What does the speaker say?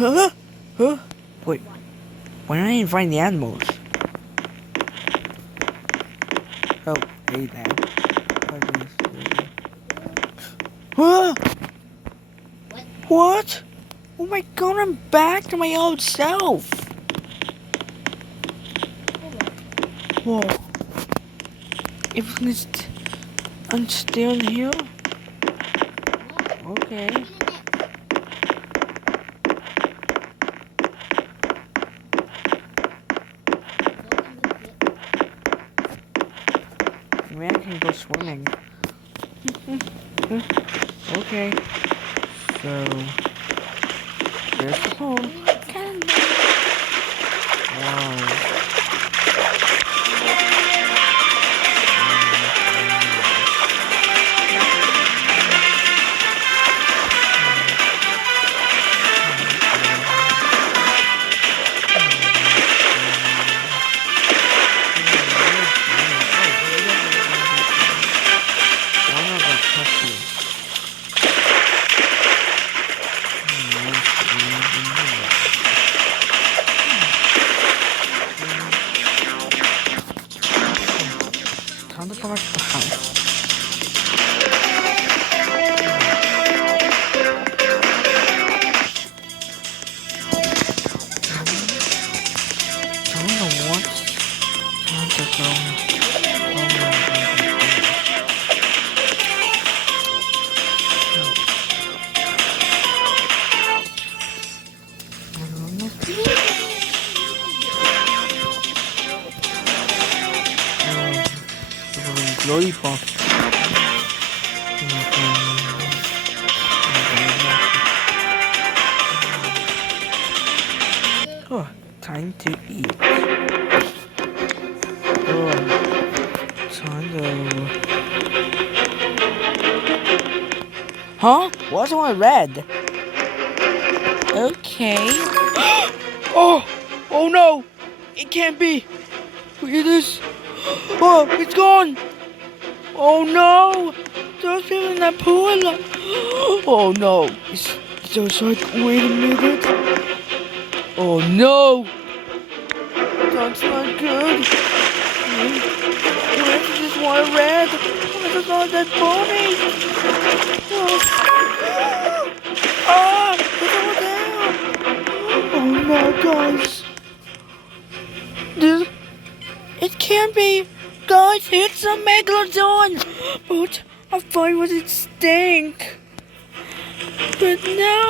Huh? Huh? Wait. Why don't I invite the animals? Oh, hey there. Huh? What? Oh my god, I'm back to my old self. Whoa. Everything's... I'm still in here? Okay. Maybe I can go swimming. Okay. So... There's the home. Wow. Time to go back to the house. I don't know what. Time to go. Lollipop. Oh, time to eat. Oh, time to... Huh? What's on red? Okay. Oh! Oh no! It can't be! Look at this! Oh, it's gone! Oh no! Those people in that pool! Oh no! It's like, wait a minute! Oh no! That's not good! Where's this one red? Where's all that body? Oh. Ah! It's all down! Oh no, guys! This... It can't be! Guys, it's a Megalodon! But I thought it would stink! But no!